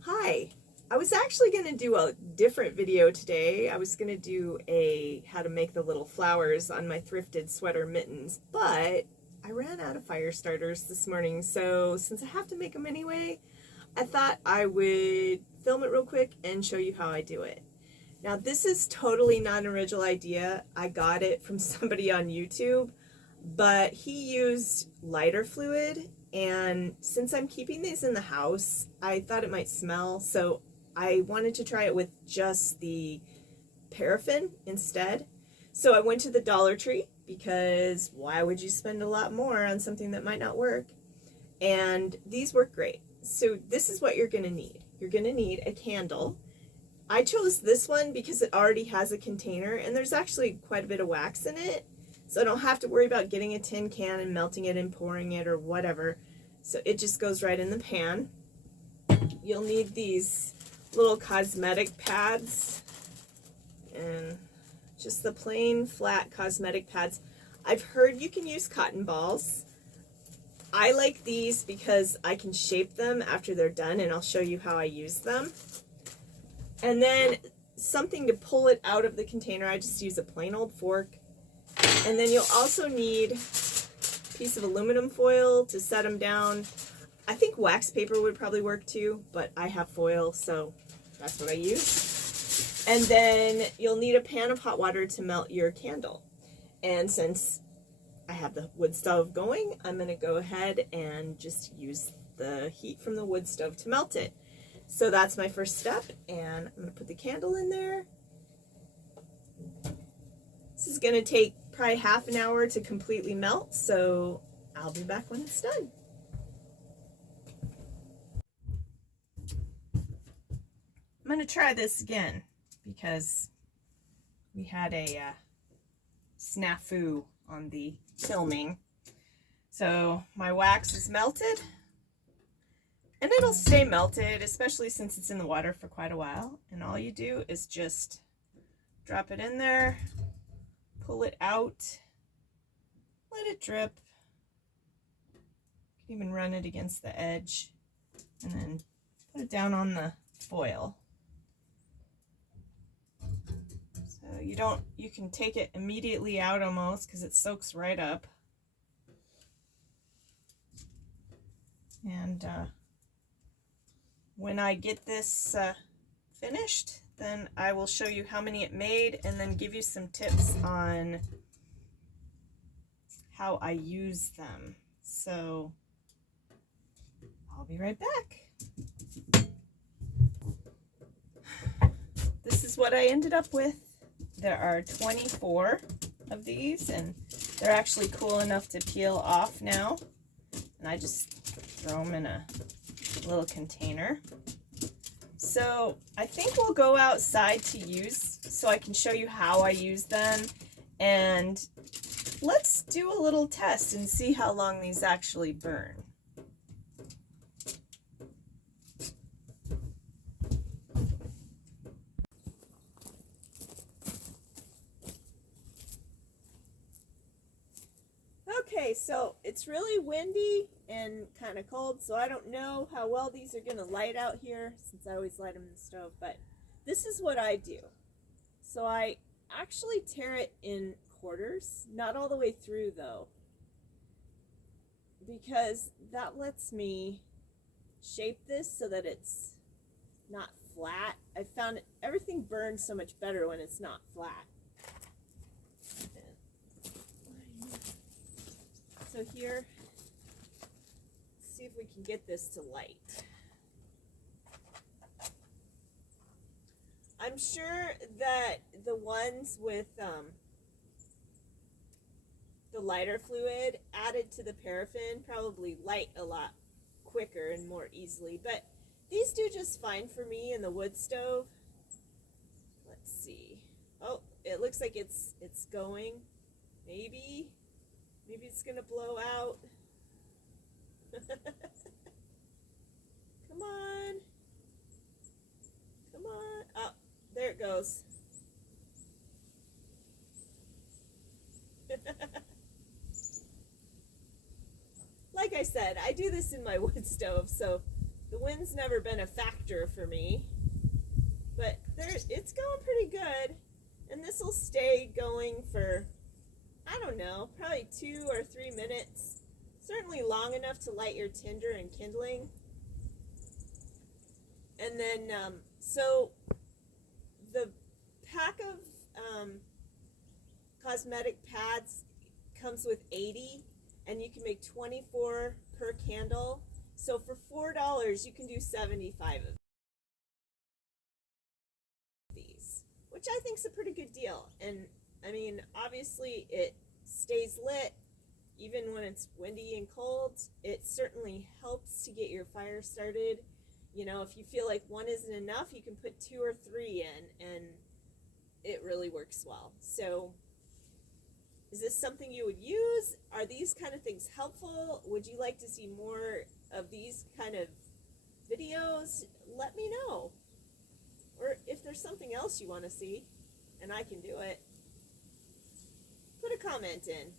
Hi, I was actually going to do a different video today. I was going to do a how to make the little flowers on my thrifted sweater mittens, but I ran out of fire starters this morning, so since I have to make them anyway, I thought I would film it real quick and show you how I do it. Now, this is totally not an original idea. I got it from somebody on YouTube, but he used lighter fluid, and since I'm keeping these in the house, I thought it might smell, so I wanted to try it with just the paraffin instead. So I went to the Dollar Tree, because why would you spend a lot more on something that might not work? And these work great. So this is what you're going to need. You're going to need a candle. I chose this one because it already has a container, and there's actually quite a bit of wax in it, so I don't have to worry about getting a tin can and melting it and pouring it or whatever. So it just goes right in the pan. You'll need these little cosmetic pads, and just the plain flat cosmetic pads. I've heard you can use cotton balls. I like these because I can shape them after they're done, and I'll show you how I use them. And then something to pull it out of the container. I just use a plain old fork. And then you'll also need a piece of aluminum foil to set them down. I think wax paper would probably work too, but I have foil, so that's what I use. And then you'll need a pan of hot water to melt your candle. And since I have the wood stove going, I'm going to go ahead and just use the heat from the wood stove to melt it. So that's my first step, and I'm going to put the candle in there. This is going to take probably half an hour to completely melt, so I'll be back when it's done. I'm going to try this again because we had a snafu on the filming. So my wax is melted, and it'll stay melted, especially since it's in the water for quite a while. And all you do is just drop it in there, pull it out, let it drip. You can even run it against the edge, and then put it down on the foil. So you can take it immediately out almost because it soaks right up. And when I get this finished, then I will show you how many it made and then give you some tips on how I use them. So I'll be right back. This is what I ended up with. There are 24 of these, and they're actually cool enough to peel off now. And I just throw them in a little container. So I think we'll go outside to use, so I can show you how I use them, and let's do a little test and see how long these actually burn. Okay, so it's really windy and kind of cold, so I don't know how well these are going to light out here since I always light them in the stove, but this is what I do. So I actually tear it in quarters, not all the way through though, because that lets me shape this so that it's not flat. I found everything burns so much better when it's not flat. So here, let's see if we can get this to light. I'm sure that the ones with the lighter fluid added to the paraffin probably light a lot quicker and more easily, but these do just fine for me in the wood stove. Let's see. Oh, it looks like it's going. Maybe it's gonna blow out. Come on. Come on. Oh, there it goes. like I said, I do this in my wood stove, so the wind's never been a factor for me. But it's going pretty good. And this will stay going for, I don't know, probably 2 or 3 minutes. Certainly long enough to light your tinder and kindling. And then, so the pack of cosmetic pads comes with 80, and you can make 24 per candle. So for $4, you can do 75 of these, which I think is a pretty good deal. And I mean, obviously it stays lit even when it's windy and cold. It certainly helps to get your fire started. You know, if you feel like one isn't enough, you can put 2 or 3 in, and it really works well. So is this something you would use? Are these kind of things helpful? Would you like to see more of these kind of videos? Let me know. Or if there's something else you want to see and I can do it, put a comment in.